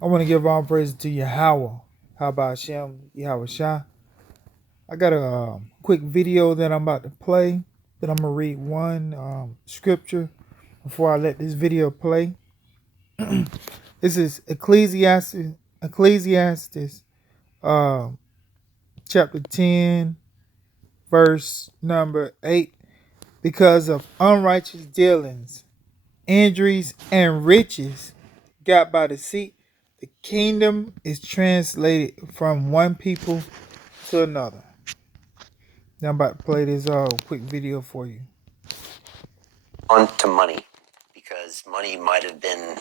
I want to give all praise to Yahweh. How about Shem, Yahweh Shah? I got a quick video that I'm about to play. That I'm gonna read one scripture before I let this video play. This is Ecclesiastes, uh, chapter 10, verse number 8. Because of unrighteous dealings, injuries, and riches got by deceit, the kingdom is translated from one people to another. Now I'm about to play this quick video for you. On to money, because money might have been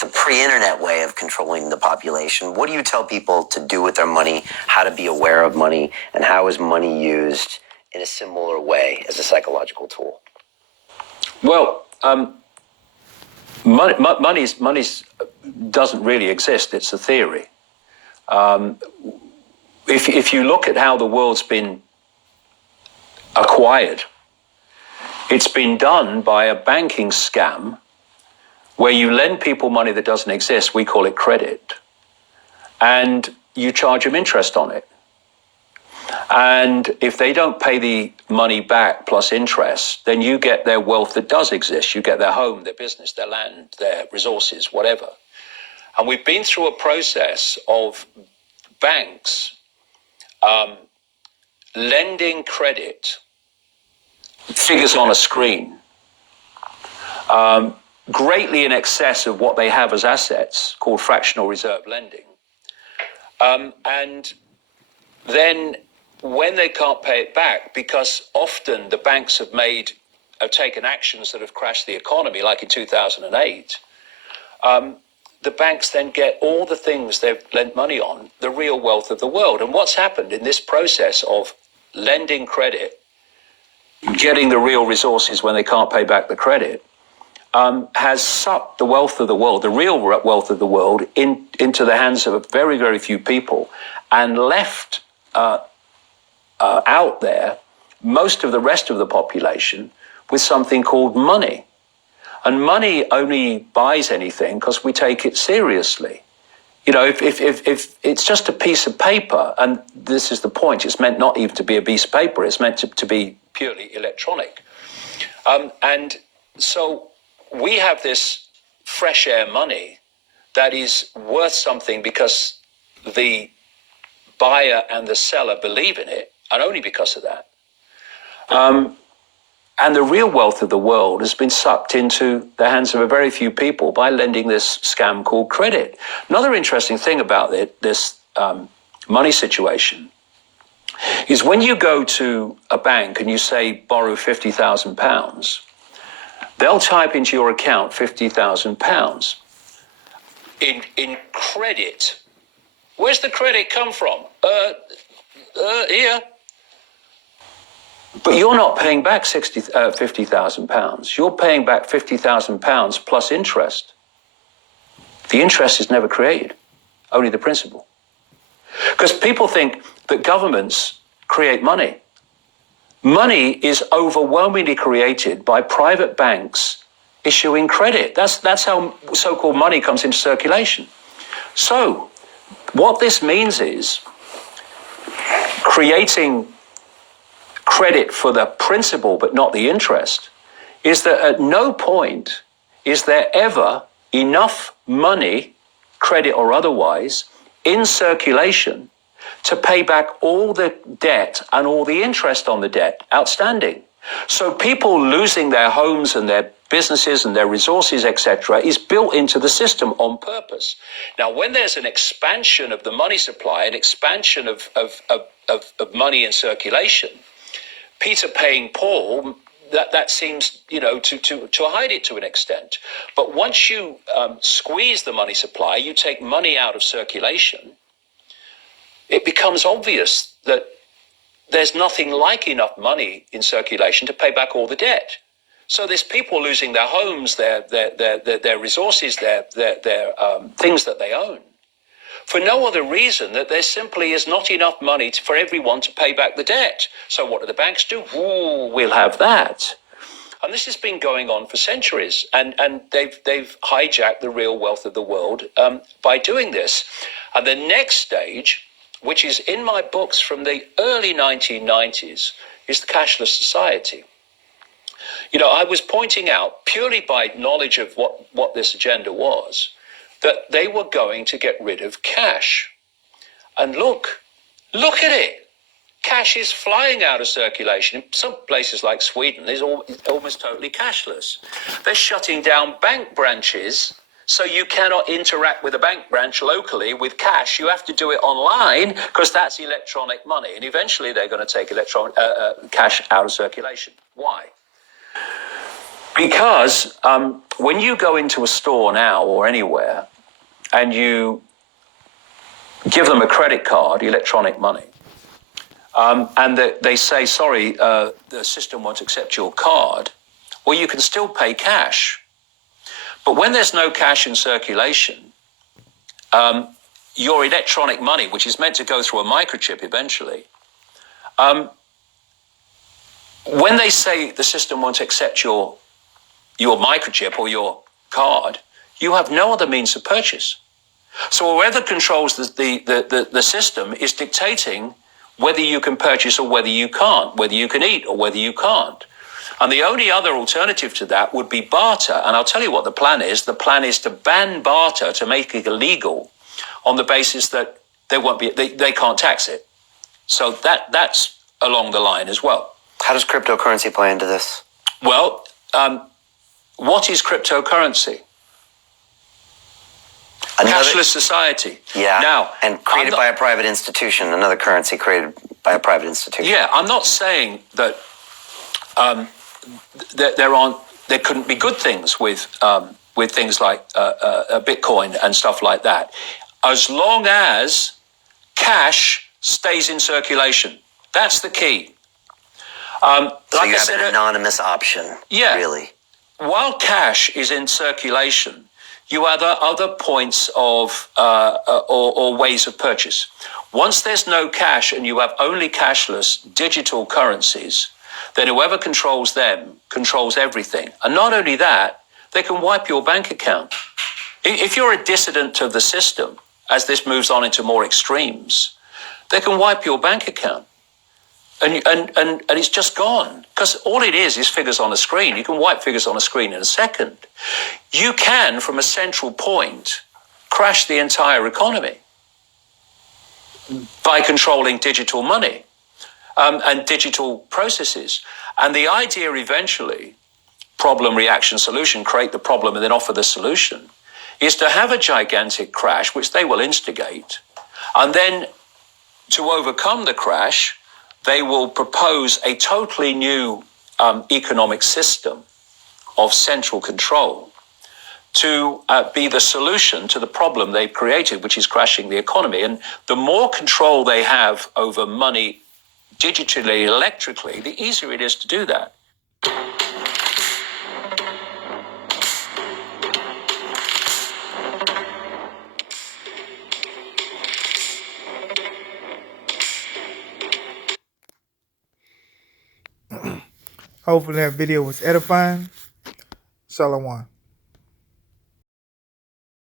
the pre-internet way of controlling the population. What do you tell people to do with their money, how to be aware of money, and how is money used in a similar way as a psychological tool? Well, money's doesn't really exist. It's a theory. If you look at how the world's been acquired, it's been done by a banking scam where you lend people money that doesn't exist. We call it credit. And you charge them interest on it. And if they don't pay the money back plus interest, then you get their wealth that does exist. You get their home, their business, their land, their resources, whatever. And we've been through a process of banks lending credit, figures on a screen, greatly in excess of what they have as assets, called fractional reserve lending. And then when they can't pay it back, because often the banks have taken actions that have crashed the economy, like in 2008, the banks then get all the things they've lent money on, the real wealth of the world. And what's happened in this process of lending credit, getting the real resources when they can't pay back the credit, has sucked the wealth of the world, the real wealth of the world, into the hands of a very, very few people, and left out there most of the rest of the population with something called money. And money only buys anything because we take it seriously. You know, if it's just a piece of paper, and this is the point, it's meant not even to be a piece of paper, it's meant to be purely electronic. And so we have this fresh air money that is worth something because the buyer and the seller believe in it, and only because of that. And the real wealth of the world has been sucked into the hands of a very few people by lending this scam called credit. Another interesting thing about this money situation is when you go to a bank and you say, borrow £50,000, they'll type into your account £50,000 in credit. Where's the credit come from? Here. But you're not paying back £50,000. You're paying back £50,000 plus interest. The interest is never created, only the principal. Because people think that governments create money. Money is overwhelmingly created by private banks issuing credit. That's how so-called money comes into circulation. So what this means is creating credit for the principal but not the interest, is that at no point is there ever enough money, credit or otherwise, in circulation to pay back all the debt and all the interest on the debt outstanding. So people losing their homes and their businesses and their resources, etc., is built into the system on purpose. Now, when there's an expansion of the money supply, an expansion of money in circulation, Peter paying Paul, that seems, to hide it to an extent. But once you squeeze the money supply, you take money out of circulation, it becomes obvious that there's nothing like enough money in circulation to pay back all the debt. So there's people losing their homes, their resources, their things that they own, for no other reason that there simply is not enough money for everyone to pay back the debt. So what do the banks do? Ooh, we'll have that. And this has been going on for centuries, and they've hijacked the real wealth of the world by doing this. And the next stage, which is in my books from the early 1990s, is the cashless society. You know, I was pointing out, purely by knowledge of what this agenda was, that they were going to get rid of cash. And look at it. Cash is flying out of circulation. In some places like Sweden, it's almost totally cashless. They're shutting down bank branches, so you cannot interact with a bank branch locally with cash. You have to do it online because that's electronic money. And eventually they're going to take cash out of circulation. Why? Because when you go into a store now or anywhere and you give them a credit card, electronic money, and they say, sorry, the system won't accept your card, well, you can still pay cash. But when there's no cash in circulation, your electronic money, which is meant to go through a microchip eventually, when they say the system won't accept your microchip or your card, you have no other means of purchase. So whoever controls the system is dictating whether you can purchase or whether you can't, whether you can eat or whether you can't. And the only other alternative to that would be barter. And I'll tell you what the plan is. The plan is to ban barter, to make it illegal on the basis that they can't tax it. So that's along the line as well. How does cryptocurrency play into this? Well, what is cryptocurrency? Cashless society. Yeah. Now, and created by a private institution, another currency created by a private institution. Yeah, I'm not saying that there couldn't be good things with things like Bitcoin and stuff like that, as long as cash stays in circulation. That's the key. So you have an anonymous option. Yeah. Really. While cash is in circulation, you have other points of or ways of purchase. Once there's no cash and you have only cashless digital currencies, then whoever controls them controls everything. And not only that, they can wipe your bank account. If you're a dissident to the system, as this moves on into more extremes, they can wipe your bank account. And it's just gone. Because all it is figures on a screen. You can wipe figures on a screen in a second. You can, from a central point, crash the entire economy by controlling digital money and digital processes. And the idea eventually, problem, reaction, solution, create the problem and then offer the solution, is to have a gigantic crash, which they will instigate. And then to overcome the crash, they will propose a totally new economic system of central control to be the solution to the problem they've created, which is crashing the economy. And the more control they have over money digitally, electrically, the easier it is to do that. Hopefully that video was edifying. Shalom.